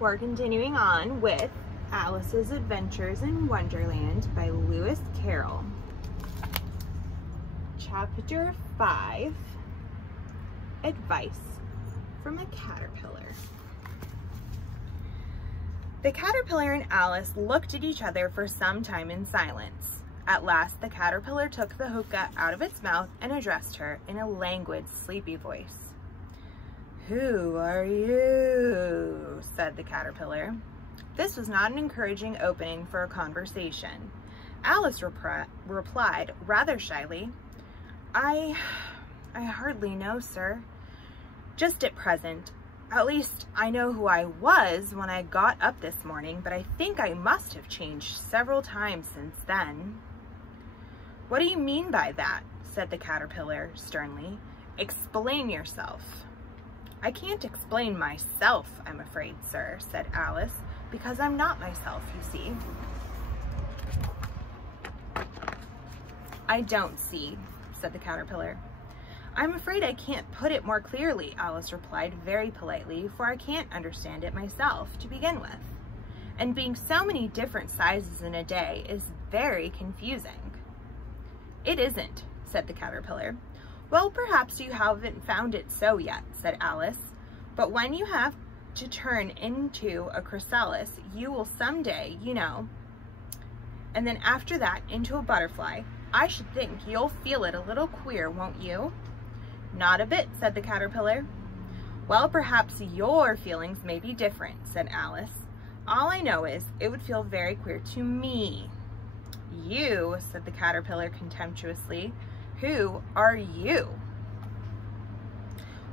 We're continuing on with Alice's Adventures in Wonderland by Lewis Carroll. Chapter 5, Advice from a Caterpillar. The caterpillar and Alice looked at each other for some time in silence. At last, the caterpillar took the hookah out of its mouth and addressed her in a languid, sleepy voice. "Who are you?" said the caterpillar. This was not an encouraging opening for a conversation. Alice replied rather shyly, I hardly know, sir. Just at present. At least I know who I was when I got up this morning, but I think I must have changed several times since then." "What do you mean by that?" said the caterpillar sternly. "Explain yourself." "I can't explain myself, I'm afraid, sir," said Alice, "because I'm not myself, you see." "I don't see," said the caterpillar. "I'm afraid I can't put it more clearly," Alice replied very politely, "for I can't understand it myself to begin with. And being so many different sizes in a day is very confusing." "It isn't," said the caterpillar. "Well, perhaps you haven't found it so yet," said Alice. "But when you have to turn into a chrysalis, you will someday, you know. And then after that, into a butterfly. I should think you'll feel it a little queer, won't you?" "Not a bit," said the caterpillar. "Well, perhaps your feelings may be different," said Alice. "All I know is it would feel very queer to me." "You," said the caterpillar contemptuously. "Who are you?"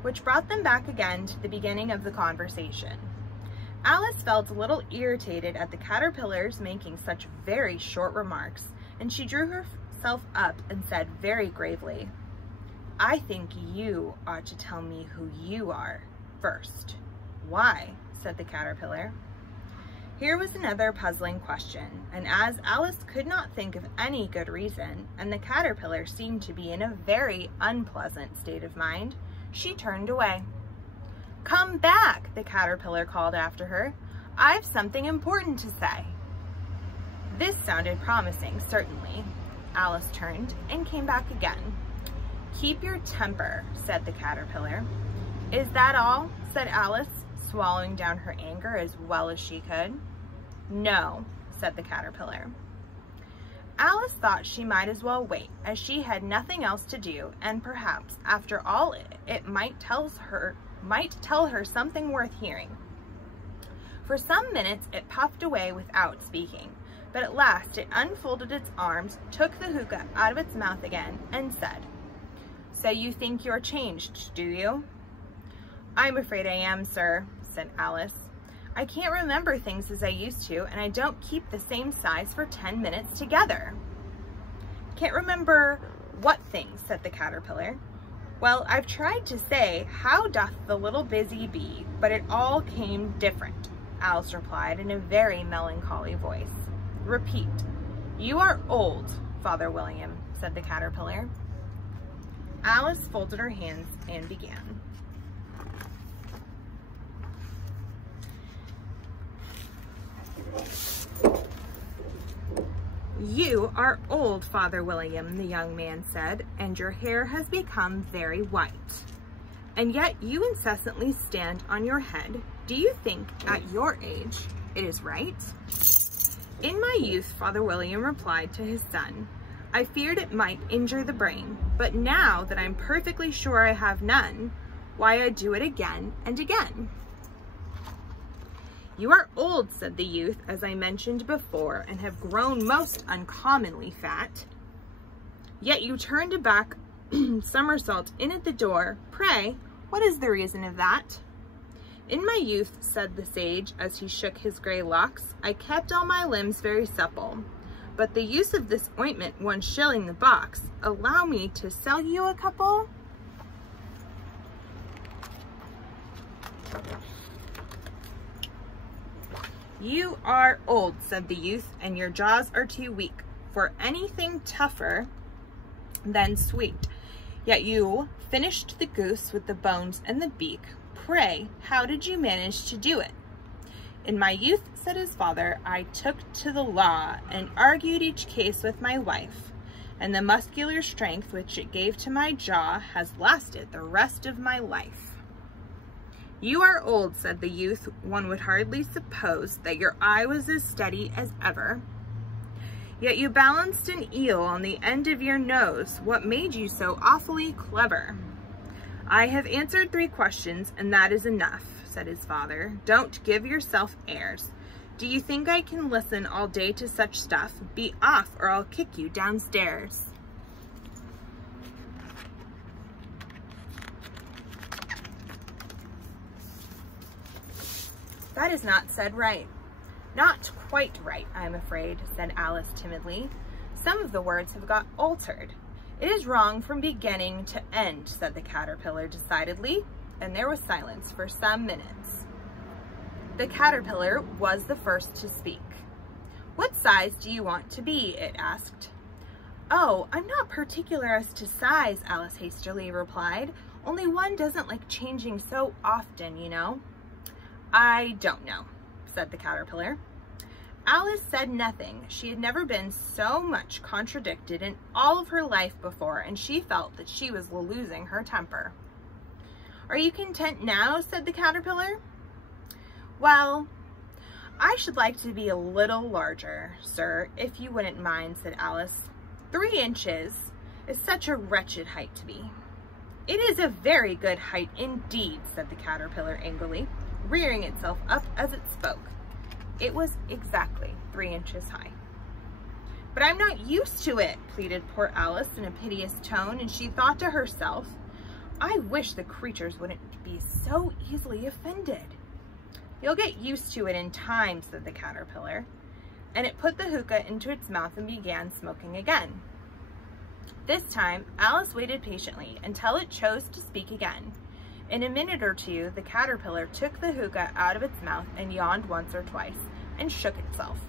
Which brought them back again to the beginning of the conversation. Alice felt a little irritated at the caterpillars making such very short remarks, and she drew herself up and said very gravely, "I think you ought to tell me who you are first." "Why?" said the caterpillar. Here was another puzzling question, and as Alice could not think of any good reason, and the caterpillar seemed to be in a very unpleasant state of mind, she turned away. "Come back," the caterpillar called after her. "I've something important to say." This sounded promising, certainly. Alice turned and came back again. "Keep your temper," said the caterpillar. "Is that all?" said Alice, swallowing down her anger as well as she could. "No," said the caterpillar. Alice thought she might as well wait, as she had nothing else to do, and perhaps, after all, it might tell her something worth hearing. For some minutes it puffed away without speaking, but at last it unfolded its arms, took the hookah out of its mouth again, and said, "So you think you're changed, do you?" "I'm afraid I am, sir," said Alice. "I can't remember things as I used to, and I don't keep the same size for 10 minutes together." "Can't remember what things?" said the caterpillar. "Well, I've tried to say, 'How doth the little busy bee?' but it all came different," Alice replied in a very melancholy voice. "Repeat." "You are old, Father William," said the caterpillar. Alice folded her hands and began. "You are old, Father William," the young man said, "and your hair has become very white. And yet you incessantly stand on your head. Do you think, at your age, it is right?" "In my youth," Father William replied to his son, "I feared it might injure the brain, but now that I'm perfectly sure I have none, why, I do it again and again." "You are old," said the youth, "as I mentioned before, and have grown most uncommonly fat. Yet you turned a back somersault in at the door. Pray, what is the reason of that?" "In my youth," said the sage, as he shook his gray locks, "I kept all my limbs very supple. But the use of this ointment, 1 shilling the box. Allow me to sell you a couple?" "You are old," said the youth, "and your jaws are too weak for anything tougher than sweet. Yet you finished the goose with the bones and the beak. Pray, how did you manage to do it?" In my youth, said his father, I took to the law and argued each case with my wife, and the muscular strength which it gave to my jaw has lasted the rest of my life. You are old, said the youth. One would hardly suppose that your eye was as steady as ever. Yet you balanced an eel on the end of your nose. What made you so awfully clever? I have answered 3 questions, and that is enough, said his father. Don't give yourself airs. Do you think I can listen all day to such stuff? Be off, or I'll kick you downstairs. That is not said right. Not quite right, I'm afraid, said Alice timidly. Some of the words have got altered. It is wrong from beginning to end, said the caterpillar decidedly, and there was silence for some minutes. The caterpillar was the first to speak. What size do you want to be? It asked. Oh, I'm not particular as to size, Alice hastily replied. Only one doesn't like changing so often, you know. I don't know, said the caterpillar. Alice said nothing. She had never been so much contradicted in all of her life before, and she felt that she was losing her temper. Are you content now? Said the caterpillar. Well, I should like to be a little larger, sir, if you wouldn't mind, said Alice. 3 inches is such a wretched height to be. It is a very good height indeed, said the caterpillar angrily, rearing itself up as it spoke. It was exactly 3 inches high. But I'm not used to it, pleaded poor Alice in a piteous tone, and she thought to herself, I wish the creatures wouldn't be so easily offended. You'll get used to it in time, said the caterpillar, and it put the hookah into its mouth and began smoking again. This time, Alice waited patiently until it chose to speak again. In a minute or two, the caterpillar took the hookah out of its mouth and yawned once or twice and shook itself.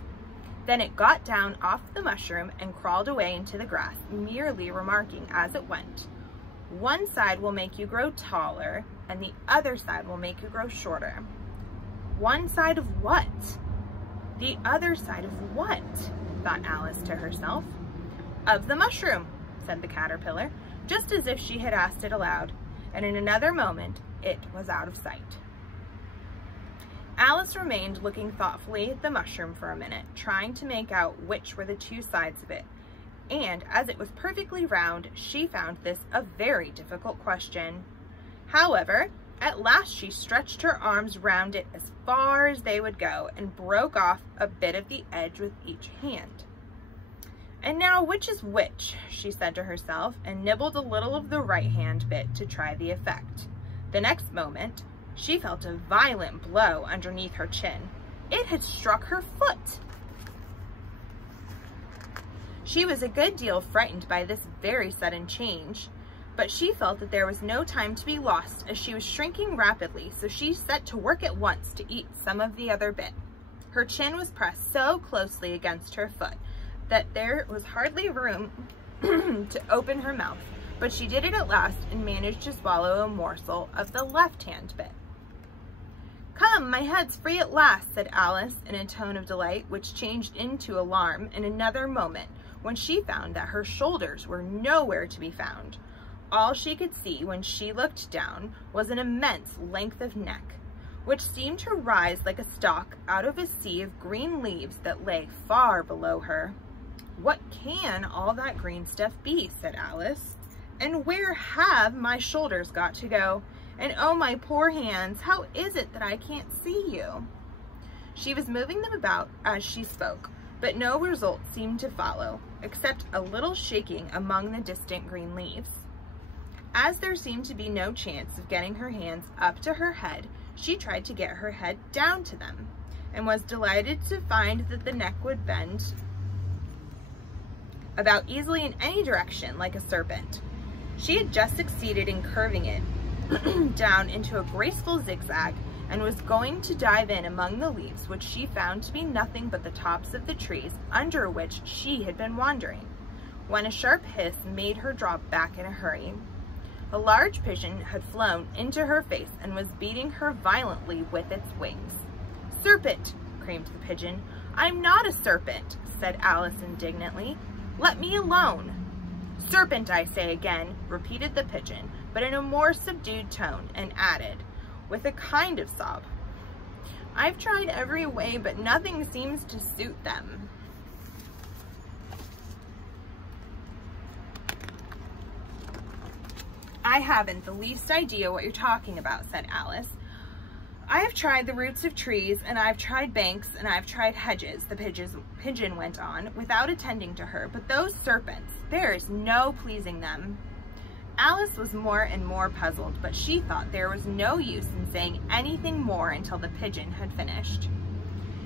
Then it got down off the mushroom and crawled away into the grass, merely remarking as it went, one side will make you grow taller and the other side will make you grow shorter. One side of what? The other side of what? Thought Alice to herself. Of the mushroom, said the caterpillar, just as if she had asked it aloud, and in another moment it was out of sight. Alice remained looking thoughtfully at the mushroom for a minute, trying to make out which were the 2 sides of it, and as it was perfectly round, she found this a very difficult question. However, at last she stretched her arms round it as far as they would go and broke off a bit of the edge with each hand. And now which is which, she said to herself, and nibbled a little of the right hand bit to try the effect. The next moment, she felt a violent blow underneath her chin. It had struck her foot. She was a good deal frightened by this very sudden change, but she felt that there was no time to be lost as she was shrinking rapidly, so she set to work at once to eat some of the other bit. Her chin was pressed so closely against her foot that there was hardly room to open her mouth, but she did it at last and managed to swallow a morsel of the left-hand bit. Come, my head's free at last, said Alice in a tone of delight, which changed into alarm in another moment when she found that her shoulders were nowhere to be found. All she could see when she looked down was an immense length of neck, which seemed to rise like a stalk out of a sea of green leaves that lay far below her. What can all that green stuff be, said Alice, and where have my shoulders got to go? And oh, my poor hands, how is it that I can't see you? She was moving them about as she spoke, but no result seemed to follow, except a little shaking among the distant green leaves. As there seemed to be no chance of getting her hands up to her head, she tried to get her head down to them, and was delighted to find that the neck would bend about easily in any direction like a serpent. She had just succeeded in curving it down into a graceful zigzag and was going to dive in among the leaves, which she found to be nothing but the tops of the trees under which she had been wandering, when a sharp hiss made her draw back in a hurry. A large pigeon had flown into her face and was beating her violently with its wings. serpent, screamed the pigeon. I'm not a serpent, said Alice indignantly. Let me alone. Serpent, I say again, repeated the pigeon, but in a more subdued tone, and added, with a kind of sob, I've tried every way, but nothing seems to suit them. I haven't the least idea what you're talking about, said Alice. I have tried the roots of trees, and I've tried banks, and I've tried hedges, the pigeon went on, without attending to her, but those serpents, there is no pleasing them. Alice was more and more puzzled, but she thought there was no use in saying anything more until the pigeon had finished.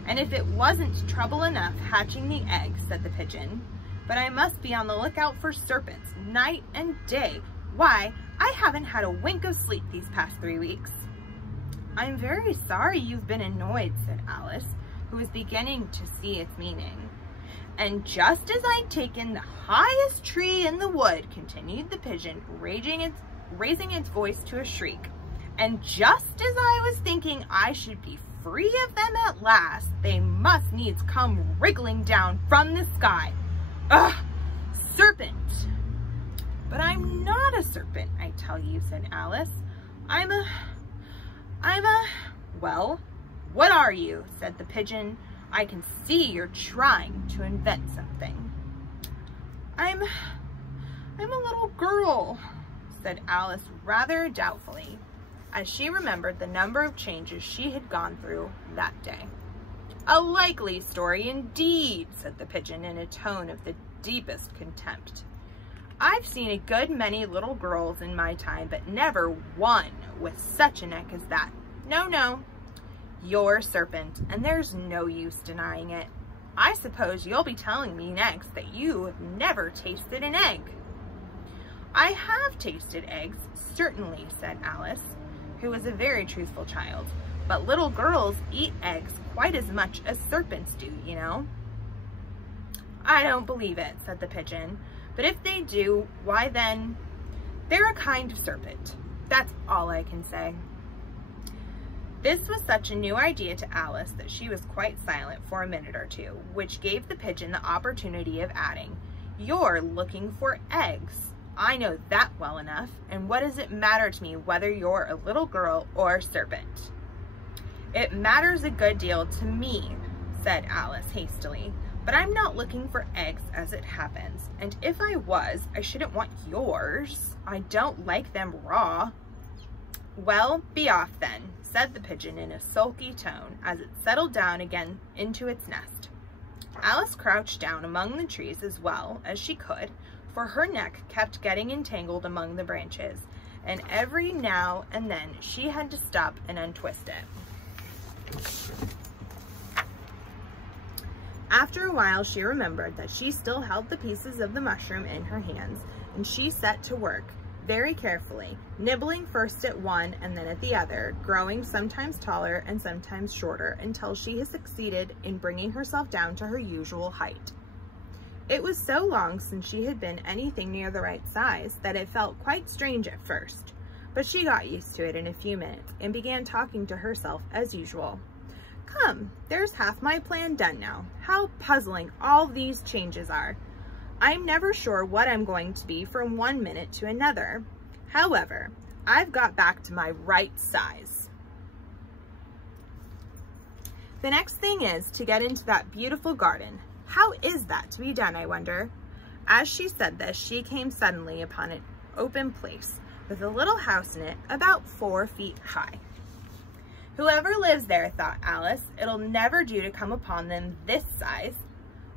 And if it wasn't trouble enough hatching the egg, said the pigeon, but I must be on the lookout for serpents, night and day. Why, I haven't had a wink of sleep these past 3 weeks. I'm very sorry you've been annoyed, said Alice, who was beginning to see its meaning. And just as I'd taken the highest tree in the wood, continued the pigeon, raising its voice to a shriek, and just as I was thinking I should be free of them at last, they must needs come wriggling down from the sky. Ugh, serpent! But I'm not a serpent, I tell you, said Alice. Well, what are you? Said the pigeon. I can see you're trying to invent something. I'm a little girl, said Alice rather doubtfully, as she remembered the number of changes she had gone through that day. A likely story indeed, said the pigeon in a tone of the deepest contempt. I've seen a good many little girls in my time, but never one with such a neck as that. No, no, you're a serpent, and there's no use denying it. I suppose you'll be telling me next that you have never tasted an egg. I have tasted eggs, certainly, said Alice, who was a very truthful child, but little girls eat eggs quite as much as serpents do, you know. I don't believe it, said the pigeon, but if they do, why then, they're a kind of serpent. That's all I can say. This was such a new idea to Alice that she was quite silent for a minute or two, which gave the pigeon the opportunity of adding, You're looking for eggs. I know that well enough, and what does it matter to me whether you're a little girl or a serpent? It matters a good deal to me, said Alice hastily, but I'm not looking for eggs as it happens, and if I was, I shouldn't want yours. I don't like them raw. Well, be off then, said the pigeon in a sulky tone as it settled down again into its nest. Alice crouched down among the trees as well as she could, for her neck kept getting entangled among the branches, and every now and then she had to stop and untwist it. After a while, she remembered that she still held the pieces of the mushroom in her hands, and she set to work, very carefully, nibbling first at one and then at the other, growing sometimes taller and sometimes shorter until she had succeeded in bringing herself down to her usual height. It was so long since she had been anything near the right size that it felt quite strange at first, but she got used to it in a few minutes and began talking to herself as usual. Come, there's half my plan done now. How puzzling all these changes are. I'm never sure what I'm going to be from one minute to another. However, I've got back to my right size. The next thing is to get into that beautiful garden. How is that to be done, I wonder? As she said this, she came suddenly upon an open place with a little house in it about 4 feet high. Whoever lives there, thought Alice, it'll never do to come upon them this size.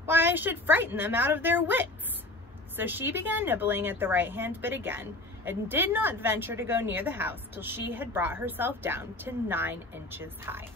Why, I should frighten them out of their wits. So she began nibbling at the right-hand bit again, and did not venture to go near the house till she had brought herself down to 9 inches high.